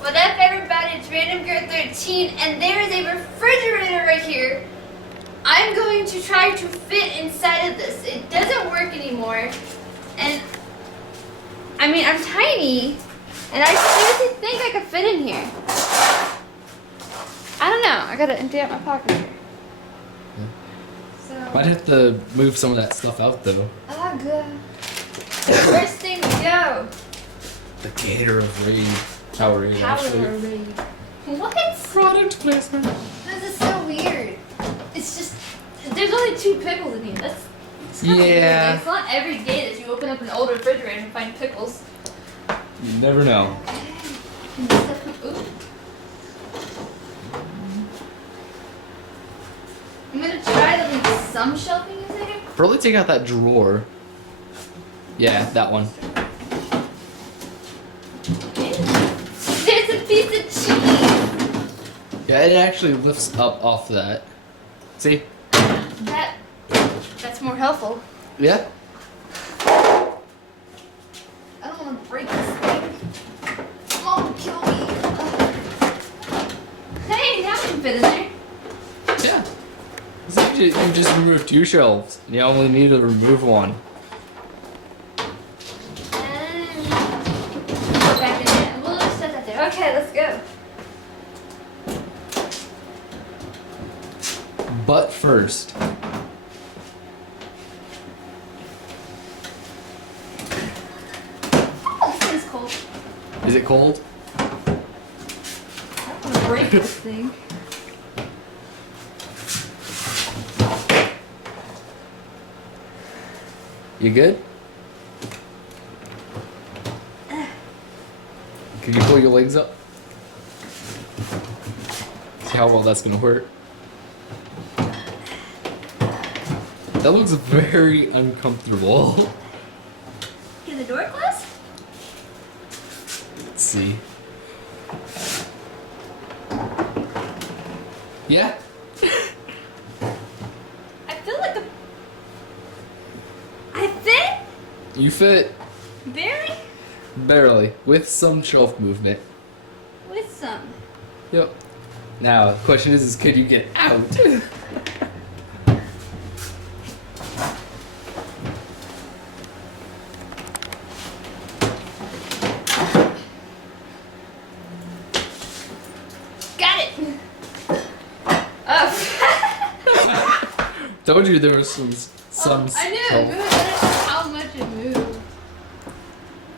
What up, everybody? It's Random Girl 13, and there is a refrigerator right here. I'm going to try to fit inside of this. It doesn't work anymore, and I mean, I'm tiny, and I seriously think I could fit in here. I don't know. I gotta empty out my pocket here. So. Might have to move some of that stuff out though. Oh, good. First thing to go. The Gatorade. Powerade, actually. Powerade. What? Product placement. This is so weird. It's just, there's only 2 pickles in here. That's kinda weird. Yeah. Like, it's not every day that you open up an old refrigerator and find pickles. You never know. Ooh. I'm gonna try to leave some shelving in there. Probably take out that drawer. Yeah, that one. There's a piece of cheese. Yeah, it actually lifts up off that. See? That's more helpful. Yeah. I don't want to break this thing. Mom, kill me. Hey, now I can fit in there. Yeah. So you just removed 2 shelves. And you only need to remove 1. Put back in there. We'll just set that there. Okay, let's go. But first, Oh, this thing's cold. is it cold? I don't want to break this thing. You good? Can you pull your legs up? See how well that's gonna work. That looks very uncomfortable. Can the door close? Let's see. Yeah. I feel like I fit? You fit Barely? barely with some shelf movement. With some. Yep. Now, the question is can you get out? Got it! Oh. Told you there was some I knew it help. moved. I didn't know how much it moved.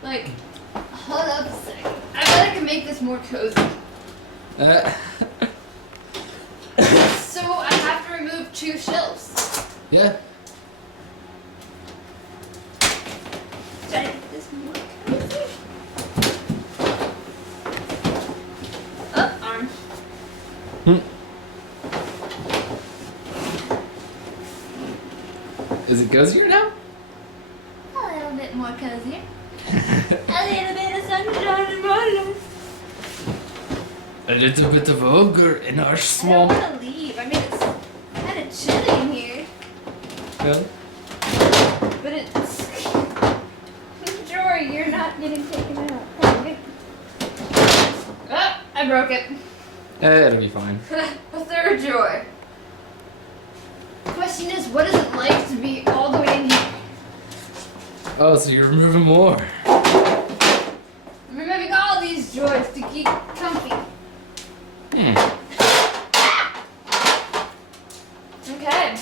Like, hold up a second. I bet I can make this more cozy. So I have to remove 2 shelves. Yeah. Try to make this more cozy. Oh, arm. Is it cozier now? A little bit more cozier. A little bit of sunshine in my life. A little bit of ogre in our I small. don't want to leave. I mean, it's kind of chilly in here. Yeah. But it's... Drawer, you're not getting taken out. Okay. Oh, I broke it. It'll be fine. A 3rd drawer. Question is, what is it like to be all the way in here? Oh, so you're removing more. I'm removing all these drawers to keep comfy. Okay.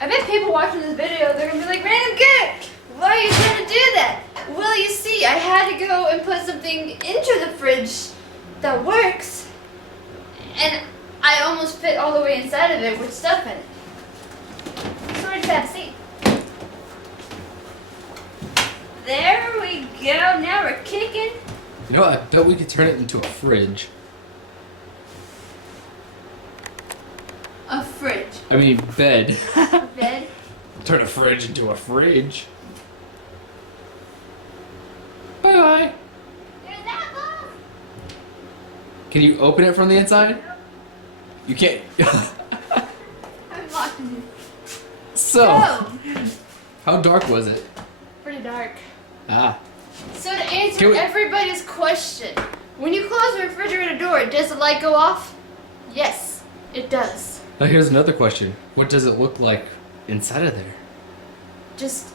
I bet people watching this video, they're gonna be like, Random Good, why are you trying to do that? Well, you see, I had to go and put something into the fridge that works, and I almost fit all the way inside of it with stuff in it. Sort of bad to see. There we go. Now we're kicking. You know, I bet we could turn it into a fridge. A fridge. I mean, bed. A bed. Turn a fridge into a fridge. Bye bye. There's that ball. Can you open it from the inside? You can't. I'm locking it. So, Oh. how dark was it? Pretty dark. Ah. So to answer Can we- everybody's question, when you close the refrigerator door, does the light go off? Yes, it does. Now here's another question. What does it look like inside of there? Just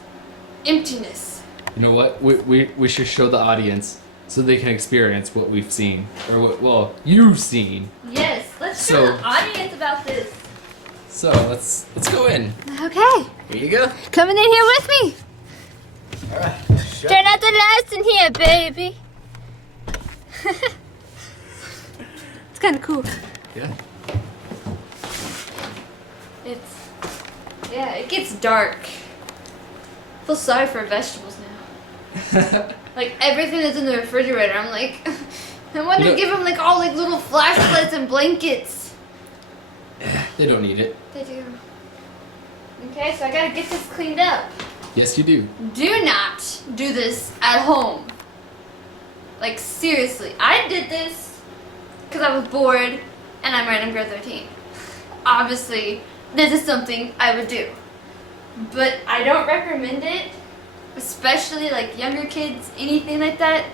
emptiness. You know what? We should show the audience so they can experience what we've seen. Or what, well, you've seen. Yes, let's So- show the audience about this. So let's go in. Okay, Here you go. coming in here with me. Alright. Turn out the lights in here, baby. It's kind of cool. Yeah. Yeah, it gets dark. I feel sorry for vegetables now. Like everything that's in the refrigerator, I'm like, I want to You know- give them like all like little flashlights and blankets. They don't need it. They do. Okay, so I gotta get this cleaned up. Yes, you do. Do not do this at home. Like seriously, I did this because I was bored and I'm random grade 13. Obviously, this is something I would do, but I don't recommend it, especially like younger kids, anything like that.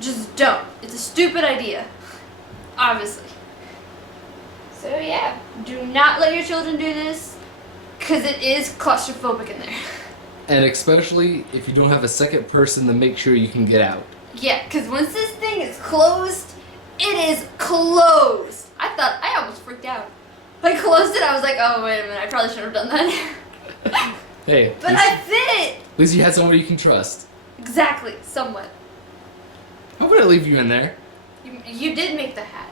Just don't. It's a stupid idea, obviously. So yeah, do not let your children do this because it is claustrophobic in there. And especially if you don't have a second person to make sure you can get out. Yeah, because once this thing is closed, it is closed. I almost freaked out. I closed it, I was like, oh, wait a minute, I probably should have done that. Hey, But I fit! at least you had somebody you can trust. Exactly, somewhat. How would I leave you in there? You did make the hat.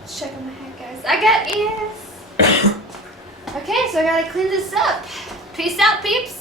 Let's check on my hat, guys. I got ears. Okay, so I gotta clean this up. Peace out, peeps.